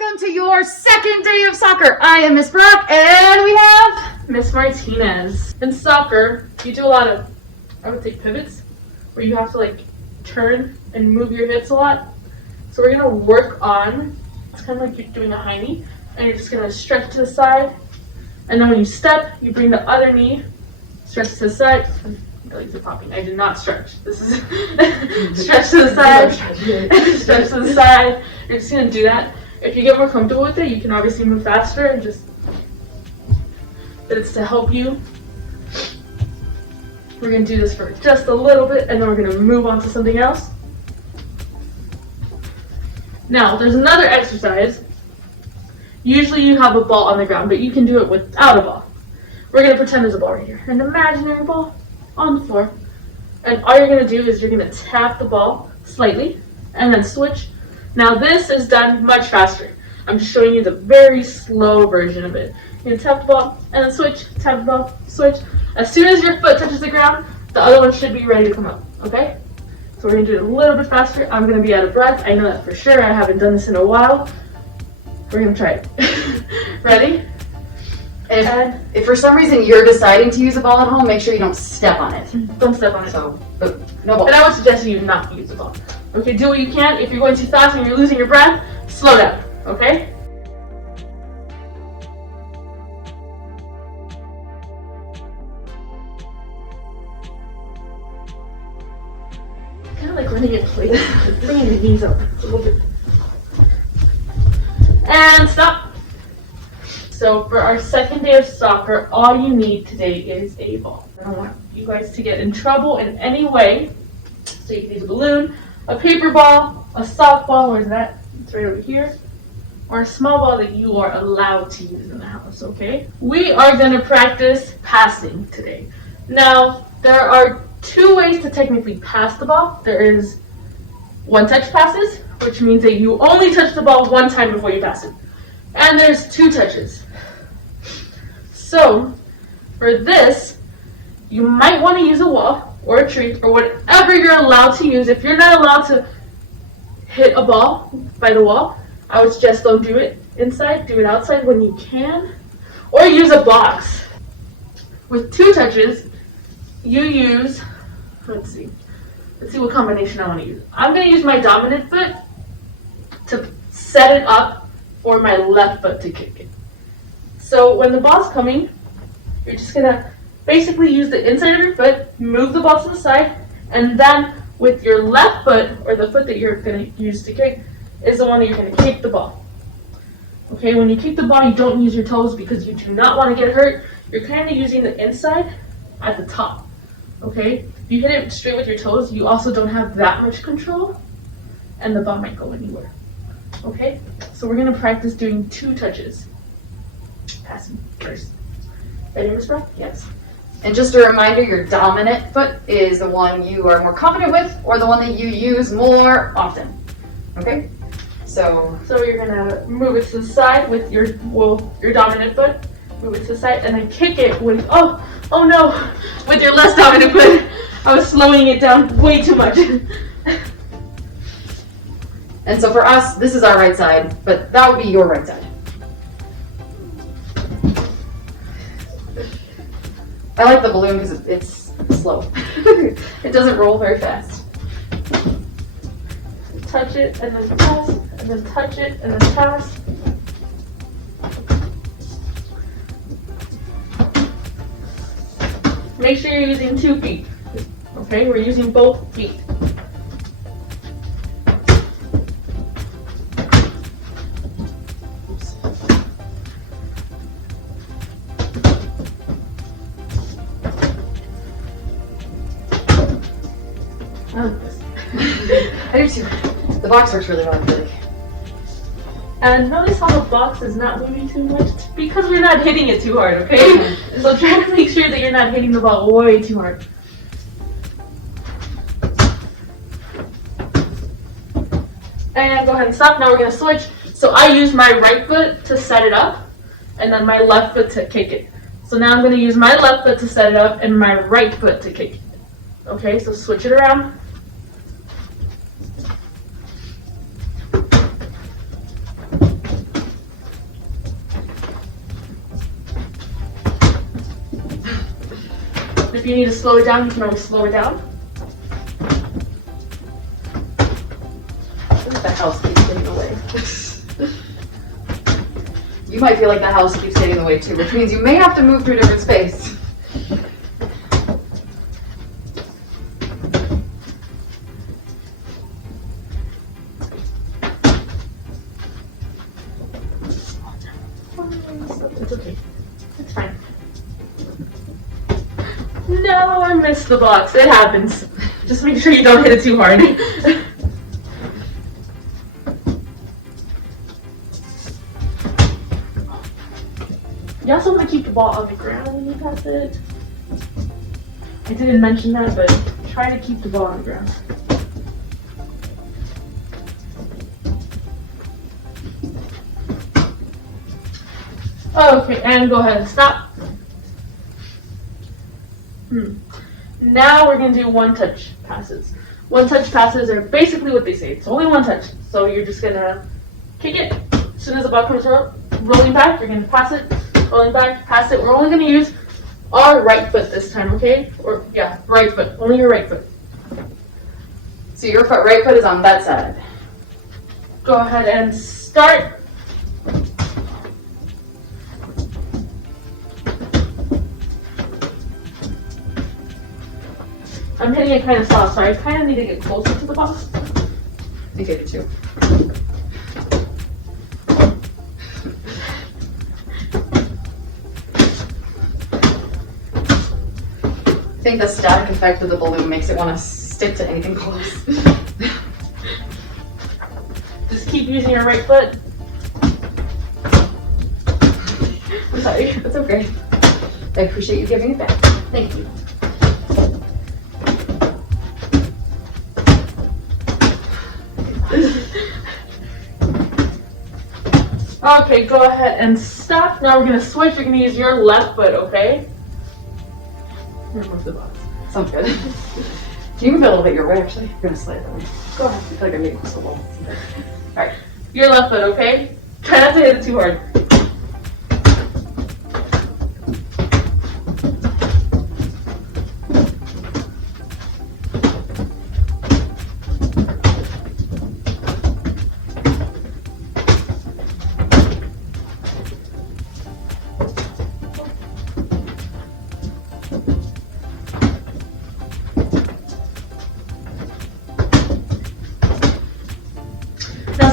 welcome to your second day of soccer. I am Miss Brock, and we have Miss Martinez. In soccer, you do a lot of, I would say, pivots, where you have to like turn and move your hips a lot. So we're gonna work on, it's kind of like you're doing a high knee, and you're just gonna stretch to the side, and then when you step, you bring the other knee, stretch to the side. My legs are popping. I did not stretch. This is stretch to the side, stretch to the side. You're just gonna do that. If you get more comfortable with it, you can obviously move faster and just, but it's to help you. We're gonna do this for just a little bit, and then we're gonna move on to something else. Now, there's another exercise. Usually you have a ball on the ground, but you can do it without a ball. We're gonna pretend there's a ball right here, an imaginary ball on the floor. And all you're gonna do is you're gonna tap the ball slightly, and then switch. Now this is done much faster. I'm just showing you the very slow version of it. You're gonna tap the ball, and then switch, tap the ball, switch. As soon as your foot touches the ground, the other one should be ready to come up, okay? So we're gonna do it a little bit faster. I'm gonna be out of breath. I know that for sure. I haven't done this in a while. We're gonna try it. Ready? And if for some reason you're deciding to use a ball at home, make sure you don't step on it. Don't step on it. So, but no ball. And I would suggest you not use the ball. Okay, do what you can. If you're going too fast and you're losing your breath, slow down, okay? Kind of like running in place, bringing your knees up a little bit. And stop. So for our second day of soccer, all you need today is a ball. I don't want you guys to get in trouble in any way. So you can use a balloon, a paper ball, a softball, where's that? It's right over here. Or a small ball that you are allowed to use in the house, okay? We are gonna practice passing today. Now, there are two ways to technically pass the ball. There is one-touch passes, which means that you only touch the ball one time before you pass it. And there's two touches. So, for this, you might want to use a wall or a tree or whatever you're allowed to use. If you're not allowed to hit a ball by the wall, I would suggest don't do it inside, do it outside when you can, or use a box. With two touches, you use, let's see what combination I want to use. I'm going to use my dominant foot to set it up for my left foot to kick it. So when the ball's coming, you're just going to basically use the inside of your foot, move the ball to the side, and then with your left foot, or the foot that you're going to use to kick, is the one that you're going to kick the ball. Okay, when you kick the ball, you don't use your toes because you do not want to get hurt. You're kind of using the inside at the top. Okay, if you hit it straight with your toes, you also don't have that much control, and the ball might go anywhere. Okay, so we're going to practice doing two touches. Passing first. Ready, Miss Brock? Yes. And just a reminder, your dominant foot is the one you are more confident with, or the one that you use more often. Okay? So you're gonna move it to the side with your dominant foot. Move it to the side, and then kick it with oh no, with your less dominant foot. I was slowing it down way too much. And so for us, this is our right side, but that would be your right side. I like the balloon because it's slow. It doesn't roll very fast. Touch it and then pass, and then touch it and then pass. Make sure you're using 2 feet. Okay, we're using both feet. I like this. I do too. The box works really well, I feel like. And notice how the box is not moving too much? It's because we're not hitting it too hard, okay? So try to make sure that you're not hitting the ball way too hard. And go ahead and stop. Now we're going to switch. So I use my right foot to set it up, and then my left foot to kick it. So now I'm going to use my left foot to set it up, and my right foot to kick it. Okay, so switch it around. if you need to slow it down, you can always slow it down. The house keeps getting in the way. You might feel like the house keeps getting in the way too, which means you may have to move to a different space. It's okay. It's fine. No, I missed the box. It happens. Just make sure you don't hit it too hard. You also want to keep the ball on the ground when you pass it. I didn't mention that, but try to keep the ball on the ground. Okay, and go ahead and stop. Now we're going to do one-touch passes. One-touch passes are basically what they say. It's only one touch. So you're just going to kick it. As soon as the ball comes rolling back, you're going to pass it. Rolling back, pass it. We're only going to use our right foot this time, okay? Or, yeah, right foot. Only your right foot. So your right foot is on that side. Go ahead and start. I'm hitting it kind of soft, so I kind of need to get closer to the box. I get it too. I think the static effect of the balloon makes it want to stick to anything close. Just keep using your right foot. I'm sorry, that's okay. I appreciate you giving it back. Thank you. Okay, go ahead and stop. Now we're going to switch. You're going to use your left foot, okay? Remove the box. Sounds good. Can you move it a little bit your way, actually? You're going to slide it that way. Go ahead. I feel like I'm getting close to the wall. Alright. Your left foot, okay? Try not to hit it too hard.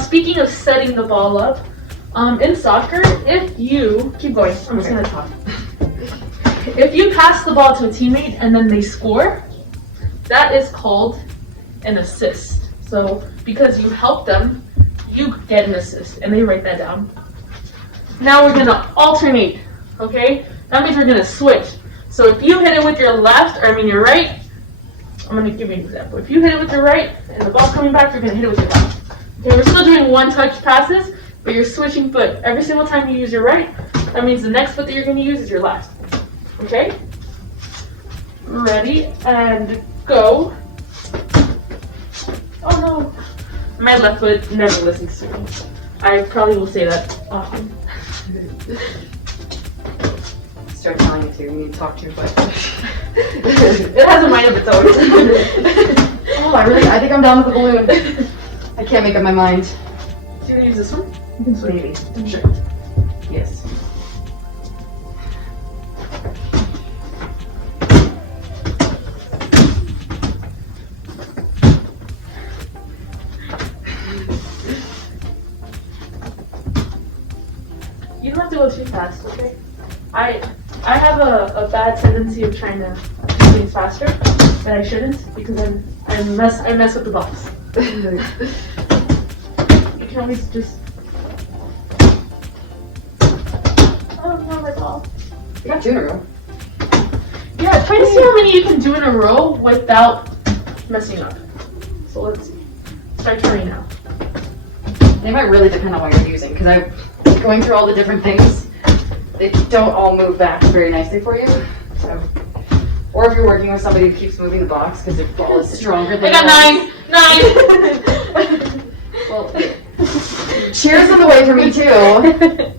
Speaking of setting the ball up, in soccer, if you keep going, I'm just gonna talk. If you pass the ball to a teammate and then they score, that is called an assist. So because you help them, you get an assist, and they write that down. Now we're gonna alternate, okay? That means we're gonna switch. So if you hit it with your left, or I mean your right, I'm gonna give you an example. If you hit it with your right and the ball's coming back, you're gonna hit it with your left. Okay, we're still doing one-touch passes, but you're switching foot. Every single time you use your right, that means the next foot that you're going to use is your left. Okay? Ready, and go. Oh no. My left foot never listens to me. I probably will say that often. Start telling it to you. You need to talk to your foot. It has a mind of its own. Oh, I think I'm down with the balloon. I can't make up my mind. Do you want to use this one? You can switch. Maybe. Sure. Yes. You don't have to go too fast, okay? I have a bad tendency of trying to do things faster, but I shouldn't because I mess with the box. You can always just. Oh no, my ball. You got two in a row. Yeah, try to see how many you can do in a row without messing up. So let's see. Start turning now. They might really depend on what you're using, because I'm going through all the different things. They don't all move back very nicely for you. So, or if you're working with somebody who keeps moving the box because their ball is stronger than I got yours. 9. Well, cheers in the way for me too.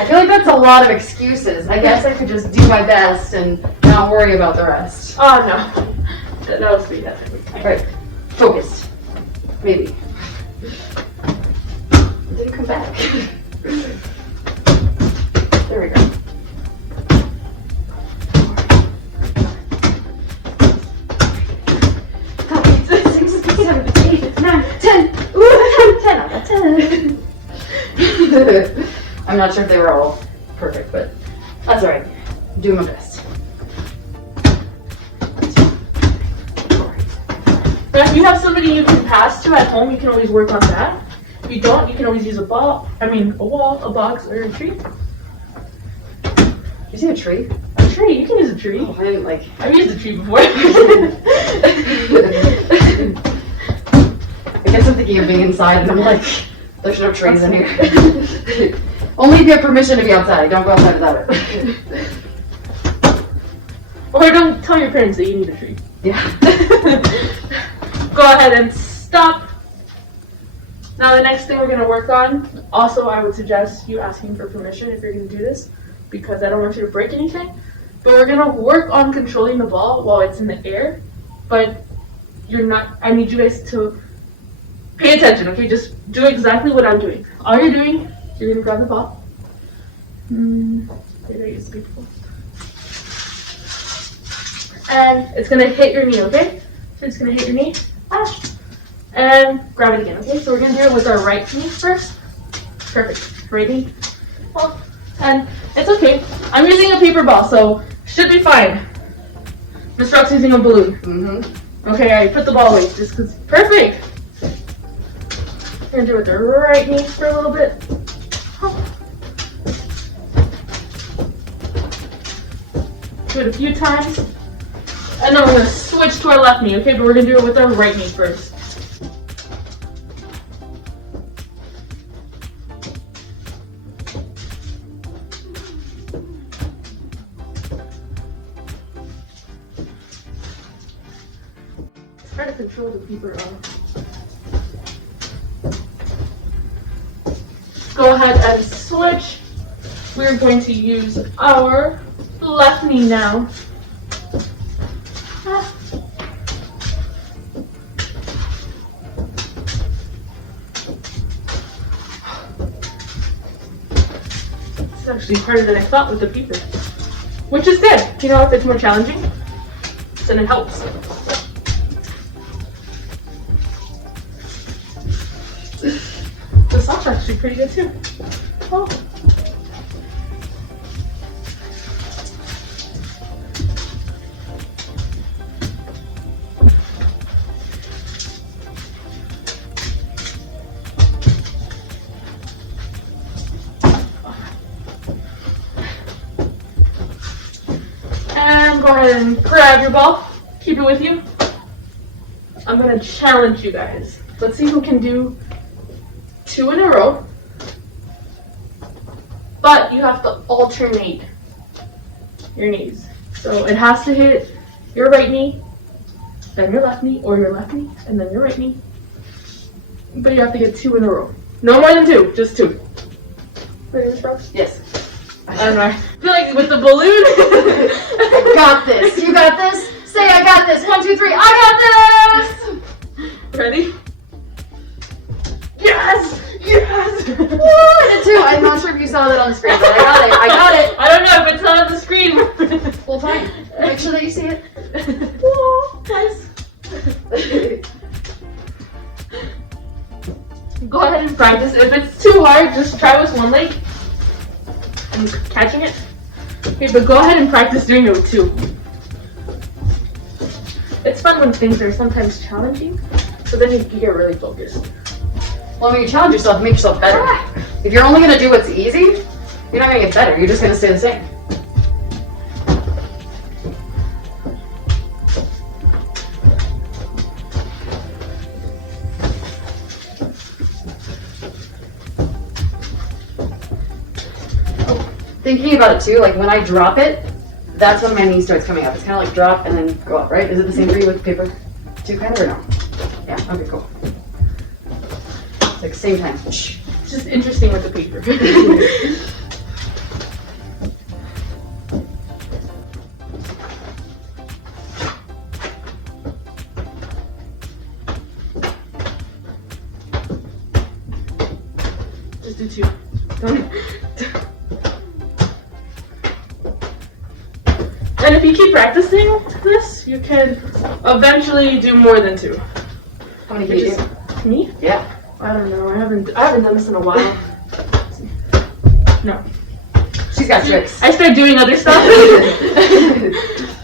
I feel like that's a lot of excuses. I guess I could just do my best and not worry about the rest. Oh no. That was me, that time. Alright, focused. Maybe. It didn't come back. There we go. 9, 10. Ooh, 10 out of 10. I'm not sure if they were all perfect, but that's alright. Doing my best. But if you have somebody you can pass to at home, you can always work on that. If you don't, you can always use a wall, a box, or a tree. You see a tree? A tree, you can use a tree. Oh, I didn't like. I've used a tree before. I guess I'm thinking of being inside and I'm like, there's no trees in here. Only if you have permission to be outside. Don't go outside without it. Or don't tell your parents that you need a tree. Yeah. Go ahead and stop. Now the next thing we're going to work on, also I would suggest you asking for permission if you're going to do this, because I don't want you to break anything. But we're going to work on controlling the ball while it's in the air, but I need you guys to pay attention, okay? Just do exactly what I'm doing. All you're doing, you're going to grab the ball. Where did I use the paper? And it's going to hit your knee, okay? So it's going to hit your knee. And grab it again, okay? So we're going to do it with our right knee first. Perfect. Right knee. Well, and it's okay. I'm using a paper ball, so should be fine. Miss Rock's using a balloon. Mm-hmm. Okay, I put the ball away just because. Perfect! We're going to do it with the right knee for a little bit. Do it a few times. And then we're going to switch to our left knee, okay? But we're going to do it with our right knee first. Try to control the paper Go ahead and switch. We're going to use our left knee now. It's actually harder than I thought with the paper, which is good. You know, if it's more challenging, then it helps. The socks are actually pretty good too. Oh. And go ahead and grab your ball. Keep it with you. I'm going to challenge you guys. Let's see who can do 2 in a row. But you have to alternate your knees. So it has to hit your right knee, then your left knee, or your left knee, and then your right knee. But you have to get 2 in a row. No more than 2, just 2. Ready, Miss Rose? Yes. I don't know. I feel like with the balloon. I got this. You got this? Say I got this. 1, 2, 3. I got this! Ready? Yes! Yes! Woo! I did too. I'm not sure if you saw that on the screen, but I got it. I got it. I don't know if it's not on the screen. Well, fine. Make sure that you see it. Woo! Nice. Go ahead and practice. If it's too hard, just try with one leg and catching it. Okay, but go ahead and practice doing it with 2. It's fun when things are sometimes challenging, so then you get really focused. Well, when you challenge yourself, make yourself better. If you're only going to do what's easy, you're not going to get better. You're just going to stay the same. Thinking about it too, like when I drop it, that's when my knee starts coming up. It's kind of like drop and then go up, right? Is it the same for you with paper too, kind of, or no? Yeah, okay, cool. Like same time. It's just interesting with the paper. 2. Don't. And if you keep practicing this, you can eventually do more than 2. How many can you do? Me? Yeah. I don't know. I haven't done this in a while. No. She's got tricks. I start doing other stuff.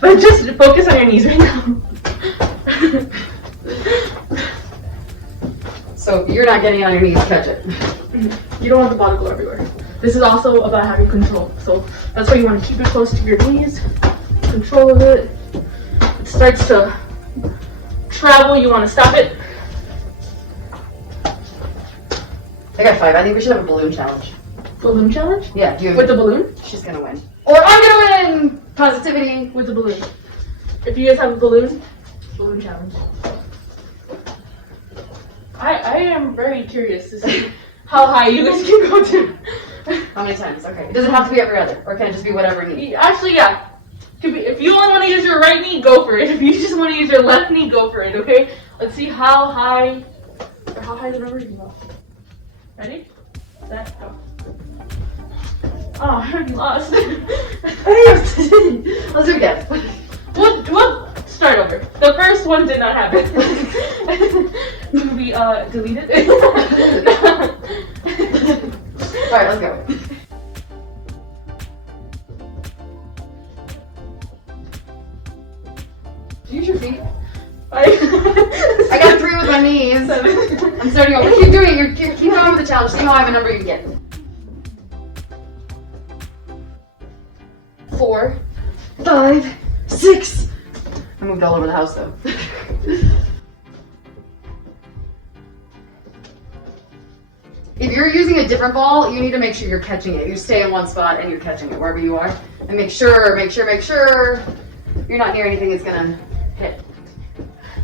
But just focus on your knees right now. So you're not getting on your knees, catch it. You don't want the ball to go everywhere. This is also about having control. So that's why you want to keep it close to your knees. Control of it. It starts to travel. You want to stop it. I got 5. I think we should have a balloon challenge. Balloon challenge? Yeah. Do you With the balloon? She's gonna win. Or I'm gonna win! Positivity. With the balloon. If you guys have a balloon challenge. I am very curious to see how high you guys can go to. How many times? Okay. It doesn't have to be every other, or can it just be whatever knee? Actually, yeah. Could be, if you only want to use your right knee, go for it. If you just want to use your left knee, go for it, okay? Let's see how high the number you can go. Ready? Set, go. Oh, I already lost. Let's do it again. We'll start over. The first one did not happen. Can we delete it? Alright, let's go. Do you use your feet? I got 3 with my knees. I'm starting over. Keep doing it. Keep going with the challenge. See how high of a number you get. 4, 5, 6. I moved all over the house though. If you're using a different ball, you need to make sure you're catching it. You stay in one spot and you're catching it wherever you are. And make sure you're not near anything that's gonna hit.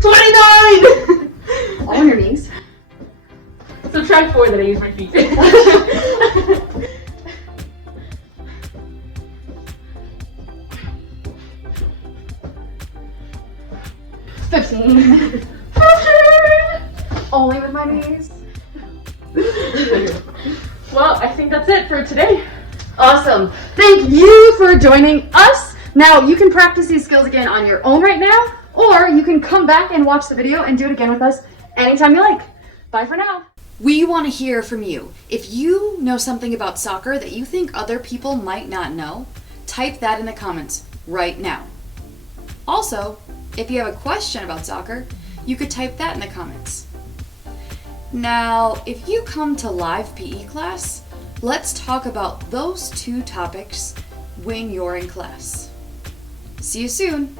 29! All on your knees. Subtract 4 that I use my feet. 15. Only with my knees. Well, I think that's it for today. Awesome. Thank you for joining us. Now, you can practice these skills again on your own right now, or you can come back and watch the video and do it again with us anytime you like. Bye for now. We want to hear from you. If you know something about soccer that you think other people might not know, type that in the comments right now. Also, if you have a question about soccer, you could type that in the comments. Now, if you come to live PE class, let's talk about those 2 topics when you're in class. See you soon!